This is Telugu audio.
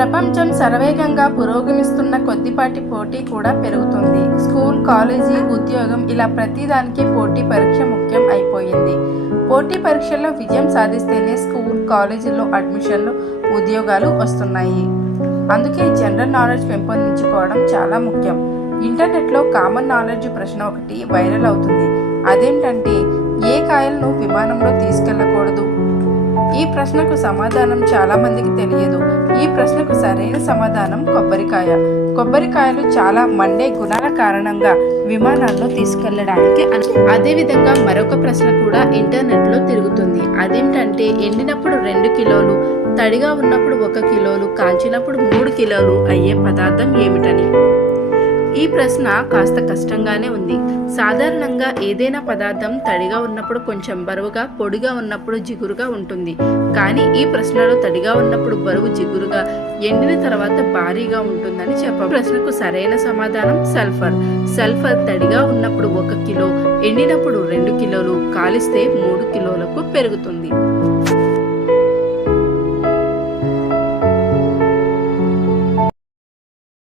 ప్రపంచం శరవేగంగా పురోగమిస్తున్న కొద్దిపాటి పోటీ కూడా పెరుగుతుంది. స్కూల్, కాలేజీ, ఉద్యోగం ఇలా ప్రతిదానికి పోటీ పరీక్ష ముఖ్యం అయిపోయింది. పోటీ పరీక్షల్లో విజయం సాధిస్తేనే స్కూల్, కాలేజీల్లో అడ్మిషన్లు, ఉద్యోగాలు వస్తున్నాయి. అందుకే జనరల్ నాలెడ్జ్ పెంపొందించుకోవడం చాలా ముఖ్యం. ఇంటర్నెట్లో కామన్ నాలెడ్జ్ ప్రశ్న ఒకటి వైరల్ అవుతుంది. అదేంటంటే, ఏ కాయలను విమానంలో తీసుకెళ్ళకూడదు? ఈ ప్రశ్నకు సమాధానం చాలా మందికి తెలియదు. ఈ ప్రశ్నకు సరైన సమాధానం కొబ్బరికాయ. కొబ్బరికాయలు చాలా మండే గుణాల కారణంగా విమానాల్లో తీసుకెళ్లడానికి. అదేవిధంగా మరొక ప్రశ్న కూడా ఇంటర్నెట్లో తిరుగుతుంది. అదేంటంటే, ఎండినప్పుడు 2 కిలోలు, తడిగా ఉన్నప్పుడు 1 కిలోలు, కాల్చినప్పుడు 3 కిలోలు అయ్యే పదార్థం ఏమిటని. ఈ ప్రశ్న కాస్త కష్టంగానే ఉంది. సాధారణంగా ఏదైనా పదార్థం తడిగా ఉన్నప్పుడు కొంచెం బరువుగా, పొడిగా ఉన్నప్పుడు జిగురుగా ఉంటుంది. కానీ ఈ ప్రశ్నలో తడిగా ఉన్నప్పుడు బరువు జిగురుగా, ఎండిన తర్వాత భారీగా ఉంటుందని చెప్పారు. ప్రశ్నకు సరైన సమాధానం సల్ఫర్. సల్ఫర్ తడిగా ఉన్నప్పుడు 1 కిలో, ఎండినప్పుడు 2 కిలోలు, కాలిస్తే 3 కిలోలకు పెరుగుతుంది.